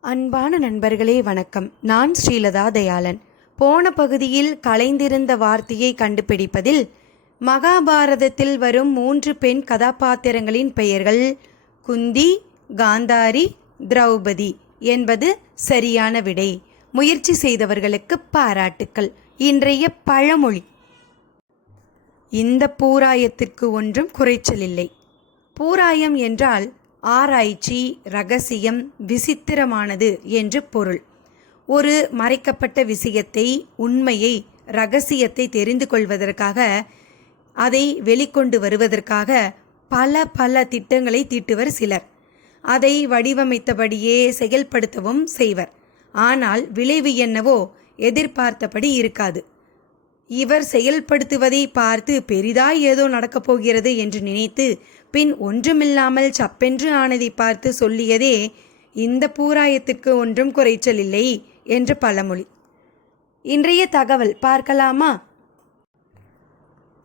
அன்பான நண்பர்களே வணக்கம். நான் ஸ்ரீலதா தயாளன். போன பகுதியில் கலைந்திருந்த வார்த்தையை கண்டுபிடிப்பதில் மகாபாரதத்தில் வரும் மூன்று பெண் கதாபாத்திரங்களின் பெயர்கள் குந்தி காந்தாரி திரௌபதி என்பது சரியான விடை. முயற்சி செய்தவர்களுக்கு பாராட்டுக்கள். இன்றைய பழமொழி. இந்த பூராயத்திற்கு ஒன்றும் குறைச்சல் இல்லை. பூராயம் என்றால் ஆராய்ச்சி ரகசியம் விசித்திரமானது என்று பொருள். ஒரு மறைக்கப்பட்ட விஷயத்தை உண்மையை ரகசியத்தை தெரிந்து கொள்வதற்காக அதை வெளிக்கொண்டு வருவதற்காக பல பல திட்டங்களை தீட்டுவர் சிலர். அதை வடிவமைத்தபடியே செயல்படுத்தவும் செய்வர். ஆனால் விளைவு என்னவோ எதிர்பார்த்தபடி இருக்காது. இவர் செயல்படுத்துவதை பார்த்து பெரிதாய் ஏதோ நடக்கப் போகிறது என்று நினைத்து பின் ஒன்றுமில்லாமல் சப்பென்று ஆனதை பார்த்து சொல்லியதே இந்த பூராயத்திற்கு ஒன்றும் குறைச்சல் இல்லை என்று பழமொழி. இன்றைய தகவல் பார்க்கலாமா?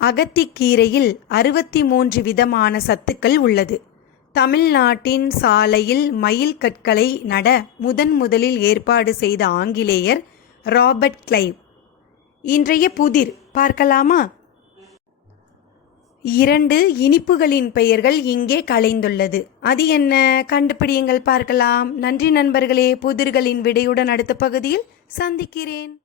அகத்திக்கீரையில் அறுபத்தி மூன்று விதமான சத்துக்கள் உள்ளது. தமிழ்நாட்டின் சாலையில் மயில் கற்களை நட முதன் முதலில் ஏற்பாடு செய்த ஆங்கிலேயர் ராபர்ட் கிளைவ். இன்றைய புதிர் பார்க்கலாமா? இரண்டு இனிப்புகளின் பெயர்கள் இங்கே கலைந்துள்ளது. அது என்ன? கண்டுபிடியுங்கள் பார்க்கலாம். நன்றி நண்பர்களே புதிர்களின் விடையுடன் அடுத்த பகுதியில் சந்திக்கிறேன்.